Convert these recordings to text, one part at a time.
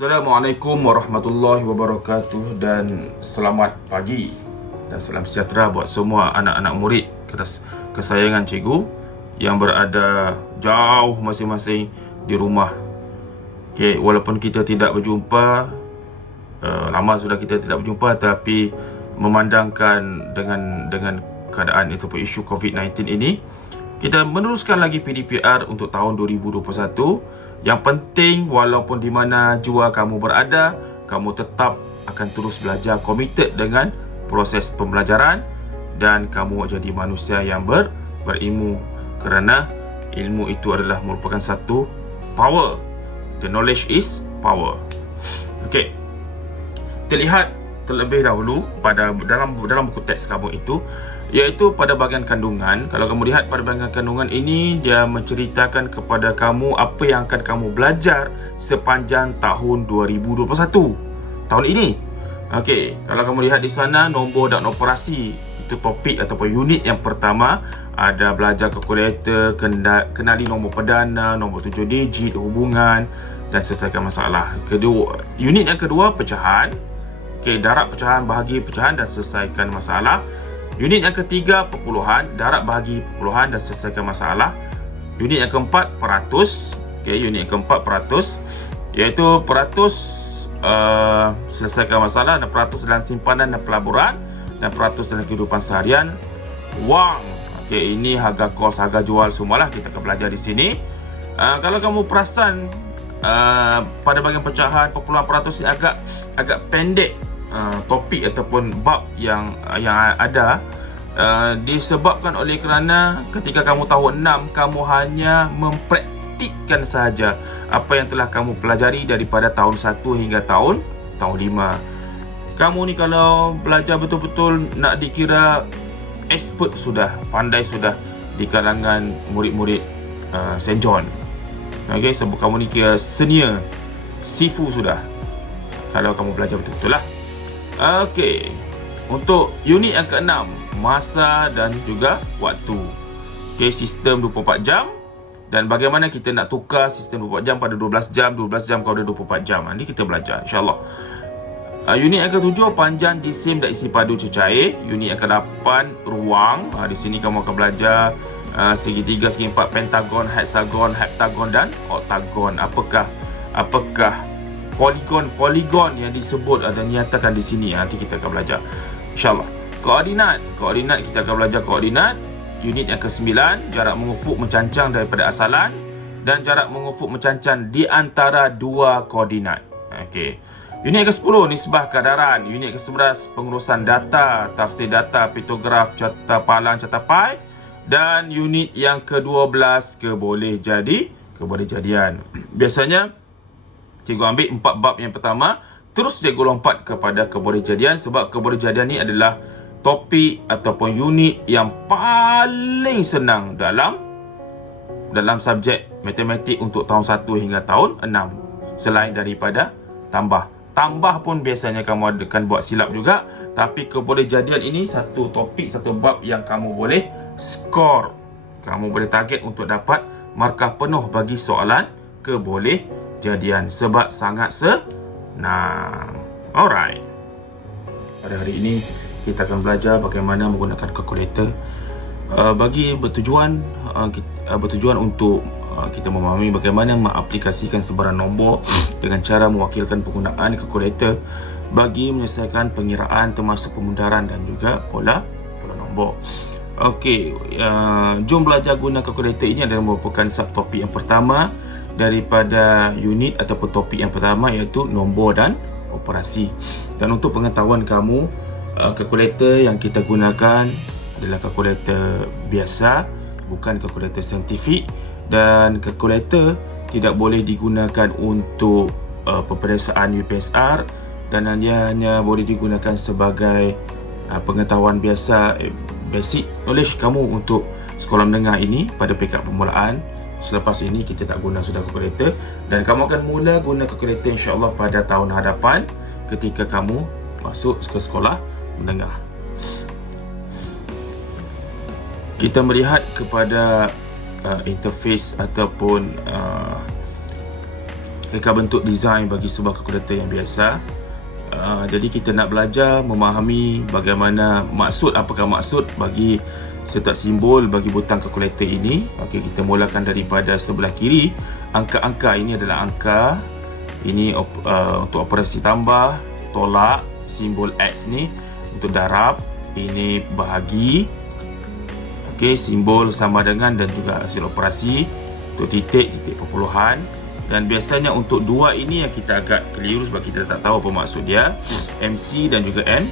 Assalamualaikum warahmatullahi wabarakatuh dan selamat pagi dan salam sejahtera buat semua anak-anak murid kesayangan cikgu yang berada jauh masing-masing di rumah. Okey, walaupun kita tidak berjumpa, lama sudah kita tidak berjumpa, tapi memandangkan dengan keadaan itu isu COVID-19 ini, kita meneruskan lagi PDPR untuk tahun 2021. Yang penting, walaupun di mana jua kamu berada, kamu tetap akan terus belajar, committed dengan proses pembelajaran, dan kamu jadi manusia yang berilmu, kerana ilmu itu adalah merupakan satu power. The knowledge is power. Okey, terlihat terlebih dahulu pada dalam buku teks kamu itu, iaitu pada bahagian kandungan. Kalau kamu lihat pada bahagian kandungan ini, dia menceritakan kepada kamu apa yang akan kamu belajar sepanjang tahun 2021, tahun ini. Okey, kalau kamu lihat di sana, nombor dan operasi, itu topik ataupun unit yang pertama. Ada belajar kalkulator, kenali nombor perdana, nombor 7 digit, hubungan, dan selesaikan masalah. Unit yang kedua, pecahan. Okey, darab pecahan, bahagi pecahan, dan selesaikan masalah. Unit yang ketiga, perpuluhan, darab bahagi perpuluhan, dan selesaikan masalah. Unit yang keempat, peratus. Okey, unit yang keempat, peratus, iaitu peratus selesaikan masalah, dan peratus dalam simpanan dan pelaburan, dan peratus dalam kehidupan seharian. Wang. Okey, ini harga kos, harga jual, semualah kita akan belajar di sini. Kalau kamu perasan, pada bahagian pecahan, perpuluhan, peratus ini agak pendek topik ataupun bab yang ada, disebabkan oleh kerana ketika kamu tahun 6, kamu hanya mempraktikkan sahaja apa yang telah kamu pelajari daripada tahun 1 hingga tahun 5. Kamu ni kalau belajar betul-betul nak dikira expert sudah, pandai sudah di kalangan murid-murid St. John. Okey, sebab kamu ni kira senior, sifu sudah kalau kamu belajar betul-betul lah. Okey, untuk unit yang ke-6, masa dan juga waktu. Okey, sistem 24 jam, dan bagaimana kita nak tukar sistem 24 jam pada 12 jam, 12 jam kepada 24 jam. Nanti kita belajar, insyaAllah. Unit yang ke-7, panjang, jisim dan isi padu cecair. Unit yang ke-8, ruang. Di sini kamu akan belajar segitiga, segi empat, pentagon, hexagon, heptagon dan oktagon. Apakah poligon yang disebut dan dinyatakan di sini. Nanti kita akan belajar, insyaAllah. Koordinat kita akan belajar koordinat. Unit yang ke-9, jarak mengufuk mencancang daripada asalan, dan jarak mengufuk mencancang di antara dua koordinat. Okey. Unit yang ke-10, nisbah kadaran. Unit yang ke-11, pengurusan data, tafsir data, pitograf, carta palang, carta pai. Dan unit yang ke-12, kebolehjadian. Biasanya cikgu ambil 4 bab yang pertama, terus cikgu lompat kepada kebolehjadian, sebab kebolehjadian ni adalah topik ataupun unit yang paling senang dalam subjek matematik untuk tahun 1 hingga tahun 6. Selain daripada tambah pun biasanya kamu akan buat silap juga, tapi kebolehjadian ini satu topik, satu bab yang kamu boleh skor. Kamu boleh target untuk dapat markah penuh bagi soalan kebolehjadian, sebab sangat senang. Alright. Pada hari ini kita akan belajar bagaimana menggunakan kalkulator bagi bertujuan untuk kita memahami bagaimana mengaplikasikan sebarang nombor dengan cara mewakilkan penggunaan kalkulator bagi menyelesaikan pengiraan termasuk pemudaran dan juga pola nombor. Okey, jom belajar guna kalkulator. Ini adalah merupakan subtopik yang pertama daripada unit ataupun topik yang pertama, iaitu nombor dan operasi. Dan untuk pengetahuan kamu, kalkulator yang kita gunakan adalah kalkulator biasa, bukan kalkulator saintifik. Dan kalkulator tidak boleh digunakan untuk peperiksaan UPSR, dan hanya boleh digunakan sebagai pengetahuan biasa, basic knowledge kamu untuk sekolah menengah ini pada peringkat permulaan. Selepas ini kita tak guna sudah kalkulator, dan kamu akan mula guna kalkulator insyaAllah pada tahun hadapan ketika kamu masuk ke sekolah menengah. Kita melihat kepada interface ataupun reka bentuk design bagi sebuah kalkulator yang biasa. Jadi kita nak belajar memahami bagaimana apakah maksud bagi setiap simbol bagi butang kalkulator ini. Okey, kita mulakan daripada sebelah kiri. Angka-angka ini adalah angka. Ini untuk operasi tambah, tolak, simbol X ni untuk darab, ini bahagi. Okey, simbol sama dengan dan juga hasil operasi untuk titik perpuluhan. Dan biasanya untuk dua ini yang kita agak keliru sebab kita tak tahu apa maksud dia. MC dan juga M+.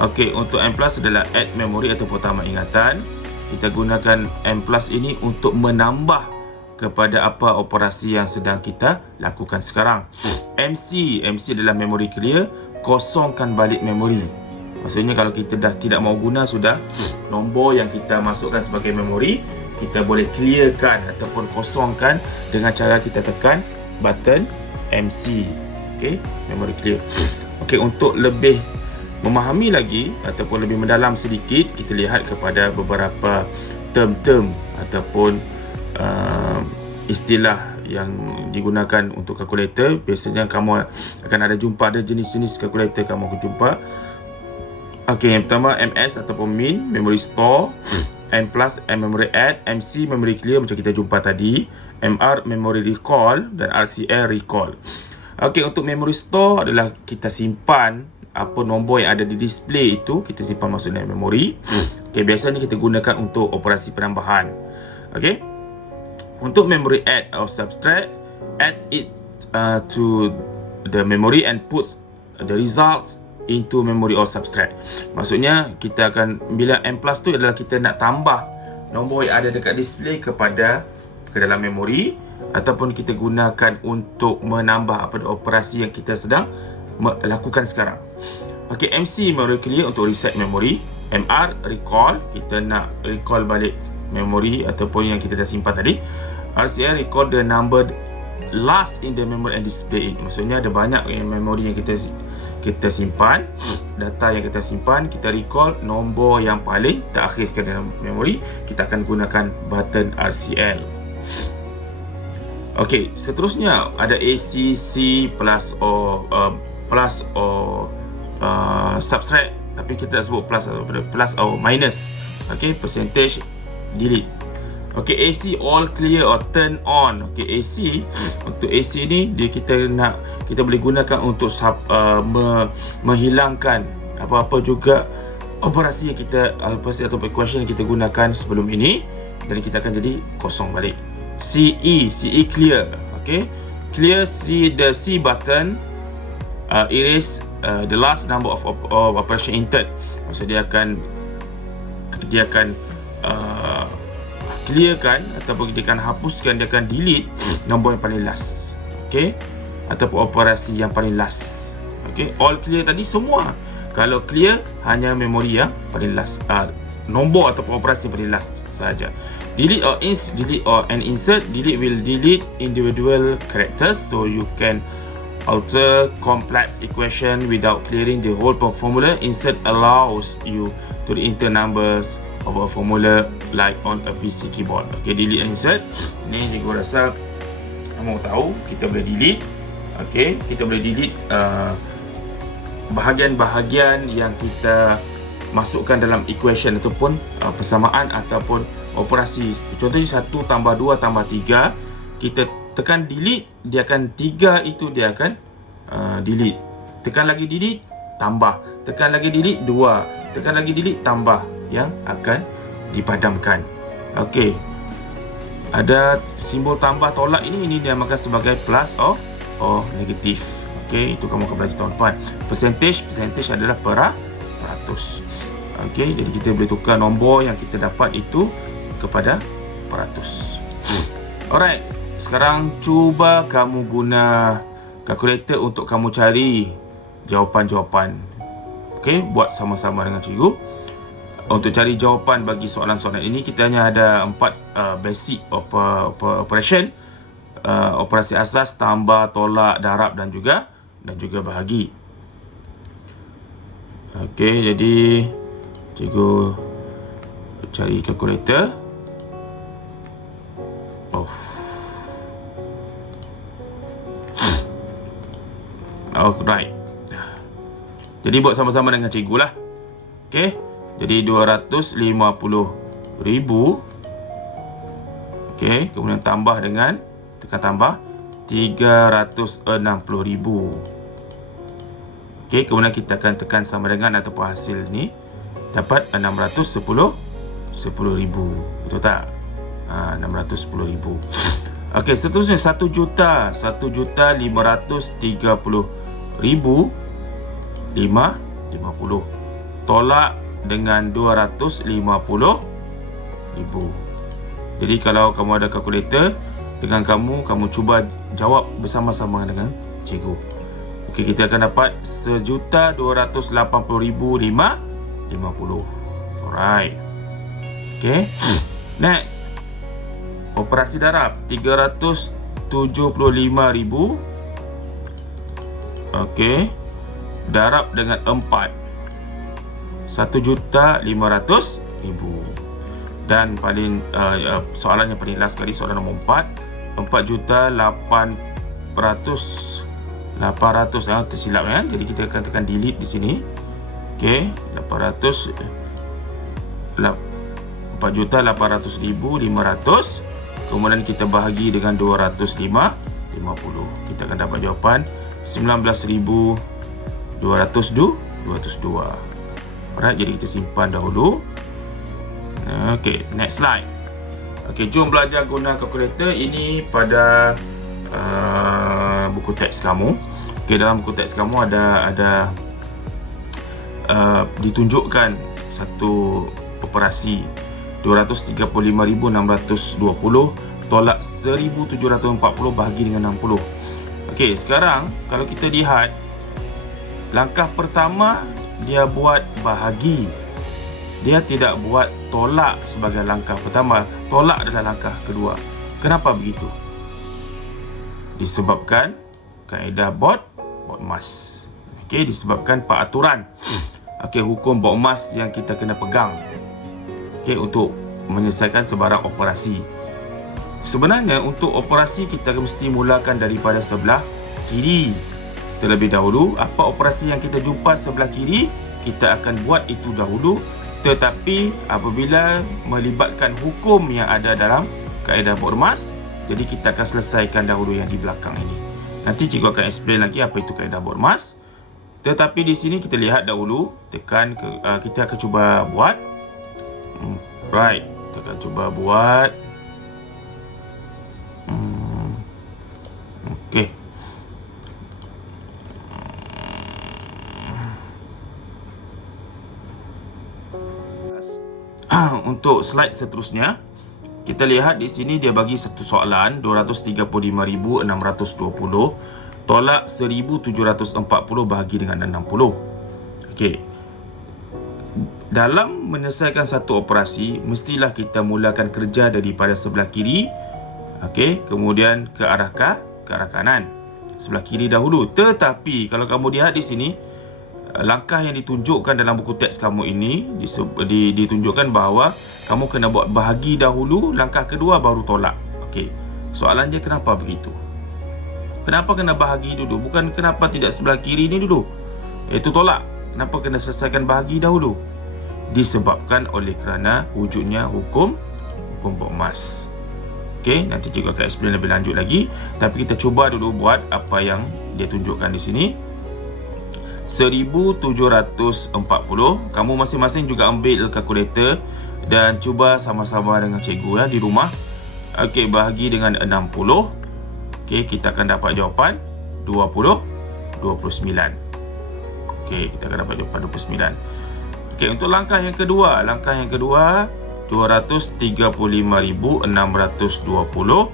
Okey, untuk M+ adalah add memory atau tamat ingatan. Kita gunakan M+ ini untuk menambah kepada apa operasi yang sedang kita lakukan sekarang. MC adalah memory clear, kosongkan balik memori. Maksudnya kalau kita dah tidak mau guna sudah nombor yang kita masukkan sebagai memori, kita boleh clearkan ataupun kosongkan dengan cara kita tekan button MC. Okey, memory clear. Okey, untuk lebih memahami lagi ataupun lebih mendalam sedikit, kita lihat kepada beberapa term-term ataupun istilah yang digunakan untuk kalkulator. Biasanya kamu akan ada jenis-jenis kalkulator kamu akan jumpa. Okey, yang pertama MS ataupun min, memory store. M+, memory add. MC, memory clear macam kita jumpa tadi. MR, memory recall. Dan RCL, recall. Okey, untuk memory store adalah kita simpan apa nombor yang ada di display itu, kita simpan masuk dalam memori. Okey, biasanya kita gunakan untuk operasi penambahan. Okey, untuk memory add or subtract, add it to the memory and puts the results into memory or subtract. Maksudnya kita akan, bila M+ tu adalah kita nak tambah nombor yang ada dekat display ke dalam memori, ataupun kita gunakan untuk menambah apa operasi yang kita sedang lakukan sekarang. Okey, MC, memory clear untuk reset memori. MR, recall, kita nak recall balik memori ataupun yang kita dah simpan tadi. RCL, recall the number last in the memory and display it. Maksudnya ada banyak memori yang kita simpan, data yang kita simpan, kita recall nombor yang paling terakhir sekali dalam memori, kita akan gunakan button RCL. Okey, seterusnya ada AC, C, plus or subtract, tapi kita sebut plus or minus. Okey, percentage, delete. Okey, AC all clear or turn on. Okey, AC, untuk AC ni kita boleh gunakan untuk menghilangkan apa-apa juga operasi yang atau equation yang kita gunakan sebelum ini, dan kita akan jadi kosong balik. CE clear. Okey, clear the C button, erase the last number of operation entered. Maksud dia akan clearkan ataupun dia akan hapuskan, dia akan delete nombor yang paling last. Okey, ataupun operasi yang paling last. Okey, all clear tadi semua. Kalau clear hanya memori yang paling last, nombor ataupun operasi paling last sahaja. Delete or insert. Delete will delete individual characters, so you can alter complex equation without clearing the whole formula. Insert allows you to enter numbers of a formula like on a PC keyboard. Okay, delete and insert. Ini cikgu rasa kamu tahu kita boleh delete. Okay, kita boleh delete bahagian-bahagian yang kita masukkan dalam equation ataupun persamaan ataupun operasi. Contohnya 1 tambah 2 tambah 3, kita tekan delete, dia akan 3 itu dia akan delete. Tekan lagi delete, tambah. Tekan lagi delete, 2. Tekan lagi delete, tambah, yang akan dipadamkan. Okey, ada simbol tambah tolak ini dinamakan sebagai plus or negatif. Okey, itu kamu akan belajar tahun depan. Percentage adalah peratus. Okey, jadi kita boleh tukar nombor yang kita dapat itu kepada peratus. Alright, sekarang cuba kamu guna kalkulator untuk kamu cari jawapan-jawapan. Okey, buat sama-sama dengan cikgu. Untuk cari jawapan bagi soalan-soalan ini, kita hanya ada 4 basic operation. Operasi asas, tambah, tolak, darab dan juga bahagi. Okey, jadi cikgu cari kalkulator. Alright. Jadi buat sama-sama dengan cikgu lah. Okey. Jadi 250,000. Okey, kemudian tambah dengan tekan tambah 360,000. Okey, kemudian kita akan tekan sama dengan ataupun hasil ni dapat 610,000. Betul tak? 610,000. Okey, seterusnya 1,130,550 tolak dengan 250,000. Jadi kalau kamu ada kalkulator dengan kamu cuba jawab bersama-sama dengan cikgu. Okey, kita akan dapat 1,280,550. Alright. Okey. Next. Operasi darab 375,000. Okey. Darab dengan 4. 1,500,000. Dan paling soalan yang paling last sekali, soalan nombor 4. 4,800,000. Tersilap kan? Jadi kita akan tekan delete di sini. Okey, 4,800,500. Kemudian kita bahagi dengan 250. Kita akan dapat jawapan 19,202. Alright, jadi kita simpan dahulu. Okey, next slide. Okey, jom belajar guna kalkulator. Ini pada buku teks kamu. Okey, dalam buku teks kamu ada ditunjukkan satu operasi 235,620 tolak 1,740 bahagi dengan 60. Okey, sekarang kalau kita lihat langkah pertama dia buat bahagi. Dia tidak buat tolak sebagai langkah pertama. Tolak adalah langkah kedua. Kenapa begitu? Disebabkan kaedah Bode-Mas. Okey, disebabkan peraturan. Okey, hukum Bode-Mas yang kita kena pegang. Okey, untuk menyelesaikan sebarang operasi. Sebenarnya untuk operasi kita mesti mulakan daripada sebelah kiri terlebih dahulu. Apa operasi yang kita jumpa sebelah kiri, kita akan buat itu dahulu. Tetapi apabila melibatkan hukum yang ada dalam kaedah Bode-Mas, jadi kita akan selesaikan dahulu yang di belakang ini. Nanti cikgu akan explain lagi apa itu kaedah Bode-Mas. Tetapi di sini kita lihat dahulu, tekan kita akan cuba buat. Right, kita akan cuba buat. Okey. Untuk slide seterusnya, kita lihat di sini dia bagi satu soalan 235,620 tolak 1,740 bahagi dengan 60. Okey. Dalam menyelesaikan satu operasi, mestilah kita mulakan kerja daripada sebelah kiri, okey, kemudian ke arah kanan. Sebelah kiri dahulu. Tetapi kalau kamu lihat di sini, langkah yang ditunjukkan dalam buku teks kamu ini ditunjukkan bahawa kamu kena buat bahagi dahulu, langkah kedua baru tolak. Okey. Soalan dia kenapa begitu? Kenapa kena bahagi dulu? Bukan kenapa tidak sebelah kiri ni dulu? Itu tolak. Kenapa kena selesaikan bahagi dahulu? Disebabkan oleh kerana wujudnya hukum Bode-Mas. Okey, nanti cikgu akan explain lebih lanjut lagi. Tapi kita cuba dulu buat apa yang dia tunjukkan di sini. 1,740. Kamu masing-masing juga ambil kalkulator dan cuba sama-sama dengan cikgu ya di rumah. Okey, bahagi dengan 60. Okey, kita akan dapat jawapan 29. Okey, kita akan dapat jawapan 29. Okey, untuk langkah yang kedua, 235,620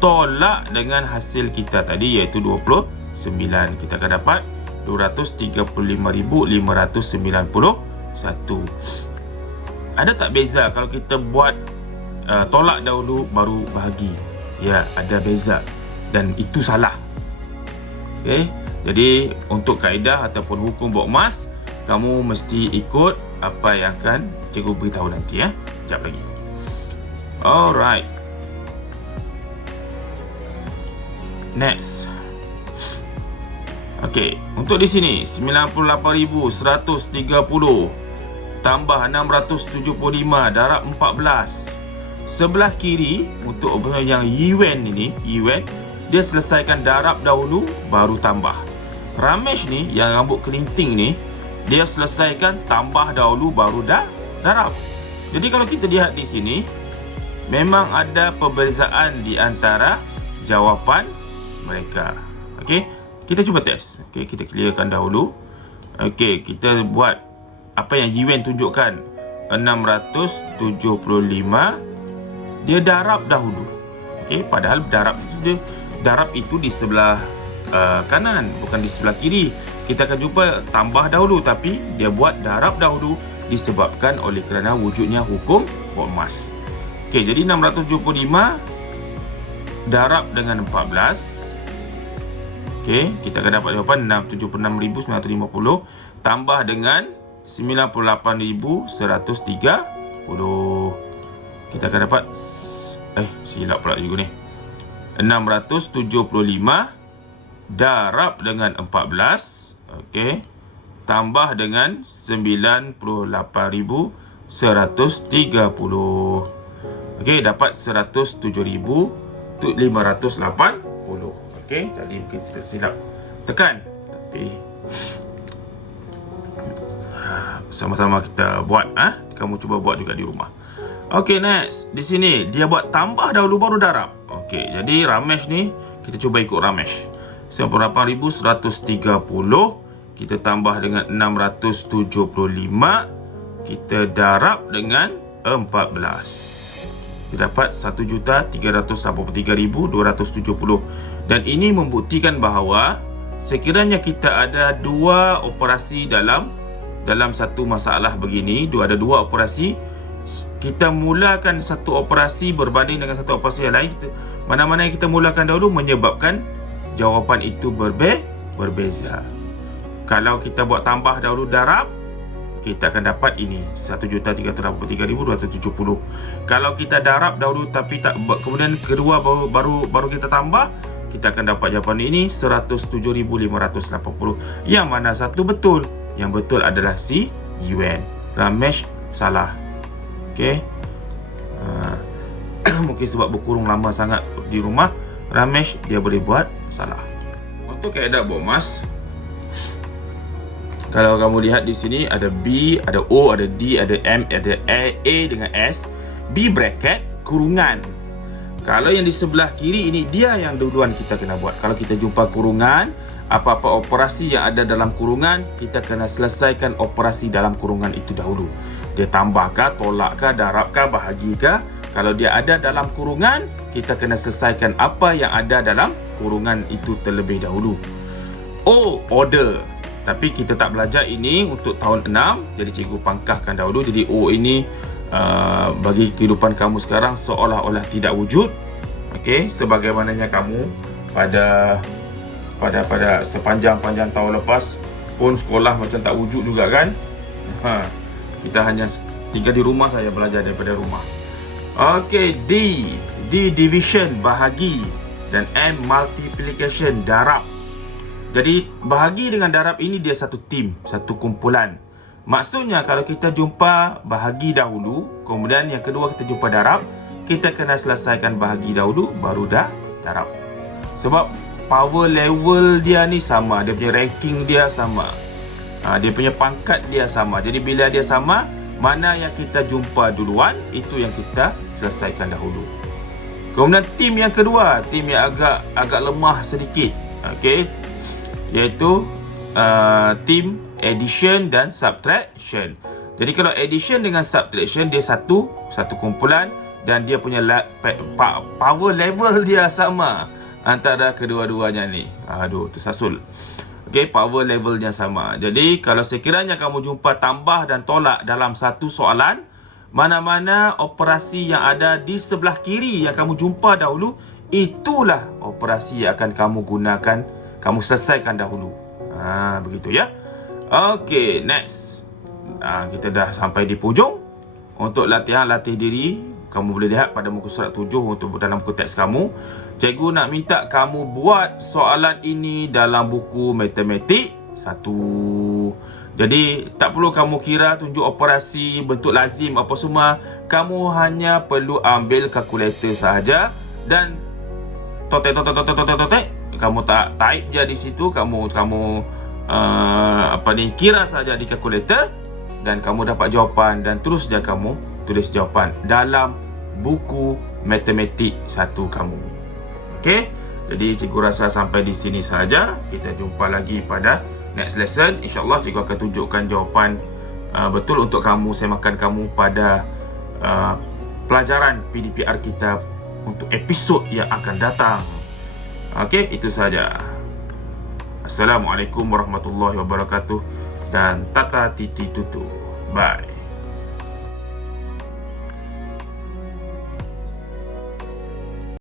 tolak dengan hasil kita tadi iaitu 29. Kita akan dapat 235,591. Ada tak beza kalau kita buat tolak dahulu baru bahagi? Ya, ada beza dan itu salah. Okey, jadi untuk kaedah ataupun hukum Bode-Mas, kamu mesti ikut apa yang akan cikgu beritahu nanti ya. Sekejap lagi. Alright. Next. Okey, untuk di sini 98,130 tambah 675 darab 14. Sebelah kiri untuk yang Yuan ini, Yuan, dia selesaikan darab dahulu baru tambah. Ramesh ni yang rambut kerinting ni, dia selesaikan tambah dahulu baru darab. Jadi kalau kita lihat di sini, memang ada perbezaan di antara jawapan mereka. Okey, kita cuba test. Okey, kita clearkan dahulu. Okey, kita buat apa yang Yuan tunjukkan. 675 dia darab dahulu. Okey, padahal darab itu di sebelah kanan, bukan di sebelah kiri. Kita akan jumpa tambah dahulu, tapi dia buat darab dahulu disebabkan oleh kerana wujudnya hukum Bormas. Okey, jadi 675 darab dengan 14. Okey, kita akan dapat jawapan 676,950 tambah dengan 98,130. Kita akan dapat silap pula juga ni. 675 darab dengan 14, okey, tambah dengan 98,130. Okey, dapat 107,580. Okey, tadi kita silap tekan, tapi sama-sama kita buat. Kamu cuba buat juga di rumah. Okey, next. Di sini dia buat tambah dahulu baru darab. Okey, jadi Ramesh ni kita cuba ikut Ramesh. 98,130 kita tambah dengan 675, kita darab dengan 14. Kita dapat 1,383,270. Dan ini membuktikan bahawa sekiranya kita ada dua operasi dalam satu masalah begini, ada dua operasi, kita mulakan satu operasi berbanding dengan satu operasi yang lain, mana-mana yang kita mulakan dahulu menyebabkan jawapan itu berbeza. Kalau kita buat tambah dahulu darab, kita akan dapat ini 1,383,270. Kalau kita darab dahulu tapi kemudian kedua baru kita tambah, kita akan dapat jawapan ini 107,580. Yang mana satu betul? Yang betul adalah si Yuan. Ramesh salah. Okey. Mungkin sebab berkurung lama sangat di rumah, Ramesh dia boleh buat salah. Untuk kaedah Bormas, kalau kamu lihat di sini ada B, ada O, ada D, ada M, ada A dengan S. B bracket kurungan. Kalau yang di sebelah kiri ini, dia yang duluan kita kena buat. Kalau kita jumpa kurungan, apa-apa operasi yang ada dalam kurungan, kita kena selesaikan operasi dalam kurungan itu dahulu. Dia tambahkah, tolakkah, darabkah, bahagikah? Kalau dia ada dalam kurungan, kita kena selesaikan apa yang ada dalam kurungan itu terlebih dahulu. O, order. Tapi kita tak belajar ini untuk tahun 6, jadi cikgu pangkahkan dahulu. Jadi O ini bagi kehidupan kamu sekarang seolah-olah tidak wujud. Okey, sebagaimananya kamu pada sepanjang tahun lepas pun sekolah macam tak wujud juga kan. Kita hanya tinggal di rumah saja, belajar daripada rumah. Okey, D division, bahagi, dan M multiplication, darab. Jadi bahagi dengan darab ini dia satu tim, satu kumpulan. Maksudnya kalau kita jumpa bahagi dahulu, kemudian yang kedua kita jumpa darab, kita kena selesaikan bahagi dahulu baru darab. Sebab power level dia ni sama, dia punya ranking dia sama, dia punya pangkat dia sama. Jadi bila dia sama, mana yang kita jumpa duluan, itu yang kita selesaikan dahulu. Kemudian tim yang kedua, tim yang agak lemah sedikit, okey, iaitu tim addition dan subtraction. Jadi kalau addition dengan subtraction, dia satu kumpulan dan dia punya power level dia sama antara kedua-duanya ni. Tersasul. Okey, power levelnya sama. Jadi kalau sekiranya kamu jumpa tambah dan tolak dalam satu soalan, mana-mana operasi yang ada di sebelah kiri yang kamu jumpa dahulu, itulah operasi yang akan kamu gunakan, kamu selesaikan dahulu. Begitu ya. Okey, next. Kita dah sampai di hujung untuk latihan latih diri, kamu boleh lihat pada muka surat 7 untuk dalam buku teks kamu. Cikgu nak minta kamu buat soalan ini dalam buku matematik 1. Jadi tak perlu kamu kira tunjuk operasi, bentuk lazim apa semua. Kamu hanya perlu ambil kalkulator sahaja dan totek. Kamu tak type je di situ, kamu kira saja di kalkulator dan kamu dapat jawapan, dan terus je kamu tulis jawapan dalam buku matematik 1 kamu. Okey? Jadi cikgu rasa sampai di sini saja. Kita jumpa lagi pada next lesson. InsyaAllah cikgu akan tunjukkan jawapan betul untuk kamu, semakan kamu pada pelajaran PDPR kita untuk episod yang akan datang. Okey, itu saja. Assalamualaikum warahmatullahi wabarakatuh dan tata titi tutu. Bye.